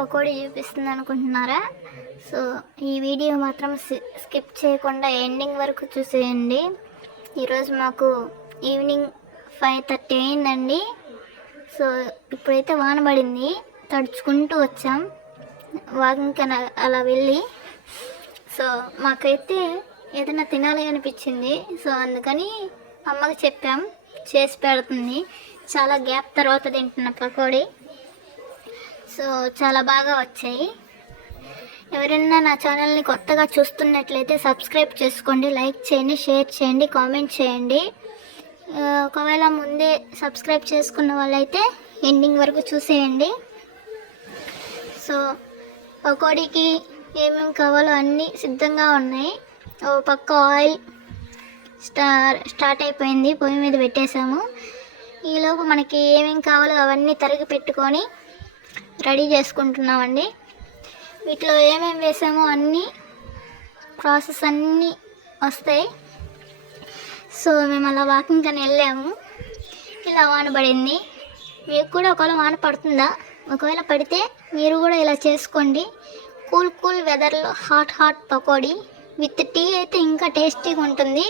పకోడీ చూపిస్తుంది అనుకుంటున్నారా? సో ఈ వీడియో మాత్రం స్కిప్ చేయకుండా ఎండింగ్ వరకు చూసేయండి. ఈరోజు మాకు ఈవినింగ్ 5:30 అయిందండి. సో ఇప్పుడైతే వాన పడింది, తడుచుకుంటూ వచ్చాం వాకింగ్కి అలా వెళ్ళి. సో మాకైతే ఏదైనా తినాలి అనిపించింది. సో అందుకని అమ్మకి చెప్పాం, చేసి పెడుతుంది. చాలా గ్యాప్ తర్వాత తింటున్న పకోడీ. సో చాలా బాగా వచ్చాయి. ఎవరైనా నా ఛానల్ని కొత్తగా చూస్తున్నట్లయితే సబ్స్క్రైబ్ చేసుకోండి, లైక్ చేయండి, షేర్ చేయండి, కామెంట్ చేయండి. ఒకవేళ ముందే సబ్స్క్రైబ్ చేసుకున్న వాళ్ళైతే ఎండింగ్ వరకు చూసేయండి. సో పకోడీకి ఏమేమి కావాలో అన్నీ సిద్ధంగా ఉన్నాయి. ఓ పక్క ఆయిల్ స్టార్ట్ అయిపోయింది, పొయ్యి మీద పెట్టేసాము. ఈలోపు మనకి ఏమేమి కావాలో అవన్నీ తరిగి పెట్టుకొని రెడీ చేసుకుంటున్నామండి. వీటిలో ఏమేమి వేసామో అన్నీ ప్రాసెస్ అన్నీ వస్తాయి. సో మేము అలా వాకింగ్ అని వెళ్ళాము. ఇలా వాన పడింది. మీకు కూడా ఒకవేళ వాన పడుతుందా? ఒకవేళ పడితే మీరు కూడా ఇలా చేసుకోండి. కూల్ వెదర్లో హాట్ పకోడీ విత్ టీ అయితే ఇంకా టేస్టీగా ఉంటుంది.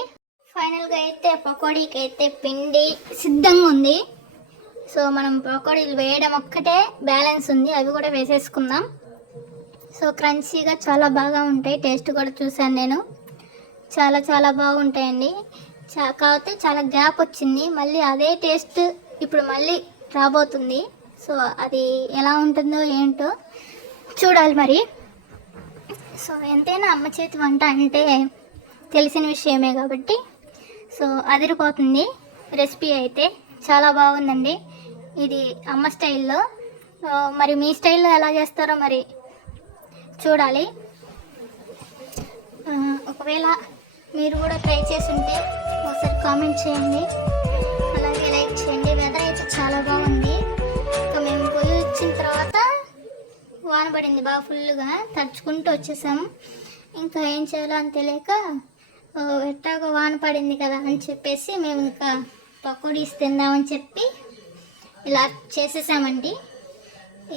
ఫైనల్గా అయితే పకోడీకి అయితే పిండి సిద్ధంగా ఉంది. సో మనం పకోడీలు వేయడం ఒక్కటే బ్యాలెన్స్ ఉంది, అవి కూడా వేసేసుకుందాం. సో క్రంచీగా చాలా బాగా ఉంటాయి. టేస్ట్ కూడా చూశాను నేను, చాలా బాగుంటాయండి. కాకపోతే చాలా గ్యాప్ వచ్చింది, మళ్ళీ అదే టేస్ట్ ఇప్పుడు మళ్ళీ రాబోతుంది. సో అది ఎలా ఉంటుందో ఏంటో చూడాలి మరి. సో ఎంతైనా అమ్మ చేతి వంట అంటే తెలిసిన విషయమే కాబట్టి సో అదిరిపోతుంది. రెసిపీ అయితే చాలా బాగుందండి. ఇది అమ్మ స్టైల్లో. మరి మీ స్టైల్లో ఎలా చేస్తారో మరి చూడాలి. ఒకవేళ మీరు కూడా ట్రై చేసి ఉంటే ఒకసారి కామెంట్ చేయండి, అలాగే లైక్ చేయండి. వెదర్ అయితే చాలా బాగుంది. ఇంకా మేము పొయ్యి వచ్చిన తర్వాత వాన పడింది బాగా ఫుల్గా, తడుచుకుంటూ వచ్చేసాము. ఇంకా ఏం చేయాలో అని తెలియక ఎట్టాగో వాన పడింది కదా అని చెప్పేసి మేము ఇంకా పకోడీస్ తిందామని చెప్పి ఇలా చేసేసామండి.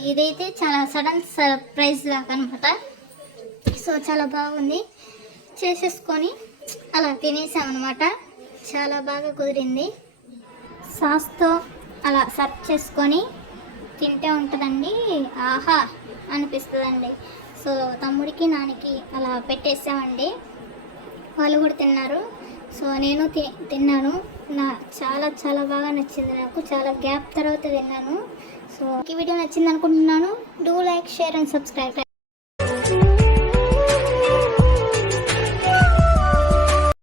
ఇదైతే చాలా సడన్ సర్ప్రైజ్ లాగా అనమాట. సో చాలా బాగుంది. చేసేసుకొని అలా తినేసామన్నమాట. చాలా బాగా కుదిరింది. సాస్తో అలా సర్వ్ చేసుకొని తింటే ఉంటుందండి, ఆహా అనిపిస్తుందండి. సో తమ్ముడికి నాన్నకి అలా పెట్టేసామండి, వాళ్ళు కూడా తిన్నారు. సో నేను తిన్నాను. చాలా బాగా నచ్చింది నాకు. చాలా గ్యాప్ తర్వాత తిన్నాను. సో ఈ వీడియో నచ్చింది అనుకుంటున్నాను. Do like, share and subscribe.